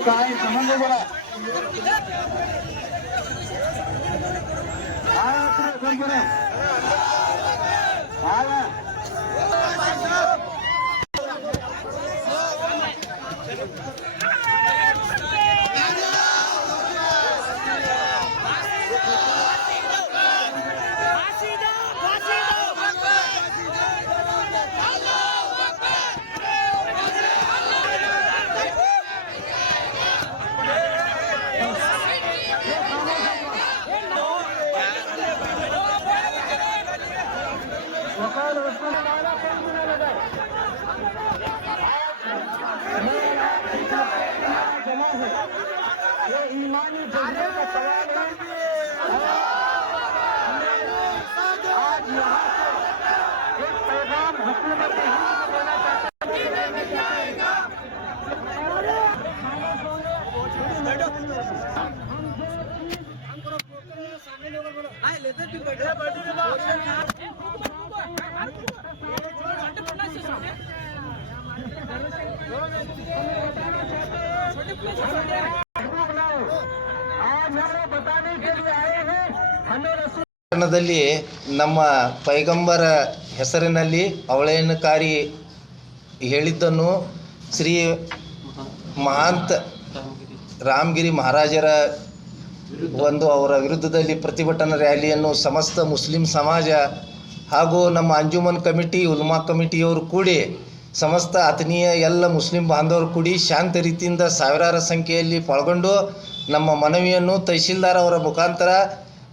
కార్యక్రమం కూడా ఆలోచన ये ईमानी जज्बे का सवाल है। आज यहाँ से एक पैगाम हुकूमत हिंद को देना चाहता महबूब ಕಾರಣದಲ್ಲಿ ನಮ್ಮ ಪೈಗಂಬರ ಹೆಸರಿನಲ್ಲಿ ಅವಳೇನಕಾರಿ ಹೇಳಿದ್ದನ್ನು ಶ್ರೀ ಮಹಾಂತ ರಾಮಗಿರಿ ಮಹಾರಾಜರ ಒಂದು ಅವರ ವಿರುದ್ಧದಲ್ಲಿ ಪ್ರತಿಭಟನಾ ರ್ಯಾಲಿಯನ್ನು ಸಮಸ್ತ ಮುಸ್ಲಿಂ ಸಮಾಜ ಹಾಗೂ ನಮ್ಮ ಅಂಜುಮನ್ ಕಮಿಟಿ, ಉಲ್ಮಾ ಕಮಿಟಿಯವರು ಕೂಡಿ ಸಮಸ್ತ ಆತ್ಮೀಯ ಎಲ್ಲ ಮುಸ್ಲಿಂ ಬಾಂಧವರು ಕೂಡಿ ಶಾಂತ ರೀತಿಯಿಂದ ಸಾವಿರಾರು ಸಂಖ್ಯೆಯಲ್ಲಿ ಪಾಲ್ಗೊಂಡು ನಮ್ಮ ಮನವಿಯನ್ನು ತಹಶೀಲ್ದಾರ್ ಅವರ ಮುಖಾಂತರ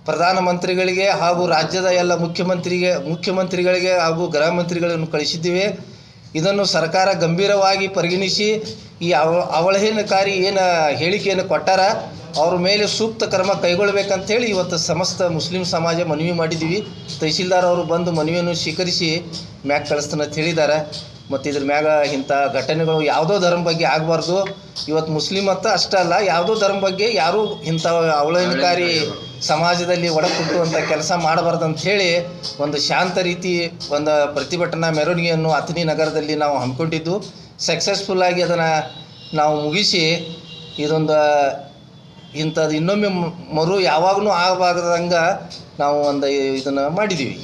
ಪ್ರಧಾನಮಂತ್ರಿಗಳಿಗೆ ಹಾಗೂ ರಾಜ್ಯದ ಎಲ್ಲ ಮುಖ್ಯಮಂತ್ರಿಗೆ, ಮುಖ್ಯಮಂತ್ರಿಗಳಿಗೆ ಹಾಗೂ ಗೃಹ ಮಂತ್ರಿಗಳನ್ನು ಕಳಿಸಿದ್ದೀವಿ. ಇದನ್ನು ಸರ್ಕಾರ ಗಂಭೀರವಾಗಿ ಪರಿಗಣಿಸಿ, ಈ ಅವ, ಅವಹೇಳನಕಾರಿ ಏನು ಹೇಳಿಕೆಯನ್ನು ಕೊಟ್ಟಾರ, ಅವ್ರ ಮೇಲೆ ಸೂಕ್ತ ಕ್ರಮ ಕೈಗೊಳ್ಳಬೇಕಂತೇಳಿ ಇವತ್ತು ಸಮಸ್ತ ಮುಸ್ಲಿಂ ಸಮಾಜ ಮನವಿ ಮಾಡಿದ್ದೀವಿ. ತಹಸೀಲ್ದಾರ್ ಅವರು ಬಂದು ಮನವಿಯನ್ನು ಸ್ವೀಕರಿಸಿ ಮ್ಯಾಗ ಕಳಿಸ್ತಾನೆ ಅಂತ ಹೇಳಿದ್ದಾರೆ. ಮತ್ತು ಇದ್ರ ಮ್ಯಾಗ ಇಂಥ ಘಟನೆಗಳು ಯಾವುದೋ ಧರ್ಮ ಬಗ್ಗೆ ಆಗಬಾರ್ದು. ಇವತ್ತು ಮುಸ್ಲಿಂ ಅಂತ ಅಷ್ಟೇ ಅಲ್ಲ ಯಾವುದೋ ಧರ್ಮ ಬಗ್ಗೆ ಯಾರೂ ಇಂಥ ಅವಹೇಳನಕಾರಿ ಸಮಾಜದಲ್ಲಿ ಒಡಕುಟ್ಟುವಂಥ ಕೆಲಸ ಮಾಡಬಾರ್ದು ಅಂತ ಹೇಳಿ ಒಂದು ಶಾಂತ ರೀತಿ ಒಂದು ಪ್ರತಿಭಟನಾ ಮೆರವಣಿಗೆಯನ್ನು ಅಥಣಿ ನಗರದಲ್ಲಿ ನಾವು ಹಮ್ಮಿಕೊಂಡಿದ್ದು ಸಕ್ಸಸ್ಫುಲ್ಲಾಗಿ ಅದನ್ನು ನಾವು ಮುಗಿಸಿ ಇದೊಂದು ಇಂಥದ್ದು ಇನ್ನೊಮ್ಮೆ ಮರು ಯಾವಾಗಲೂ ಆಗಬಾರ್ದಂಗೆ ನಾವು ಒಂದು ಇದನ್ನು ಮಾಡಿದ್ದೀವಿ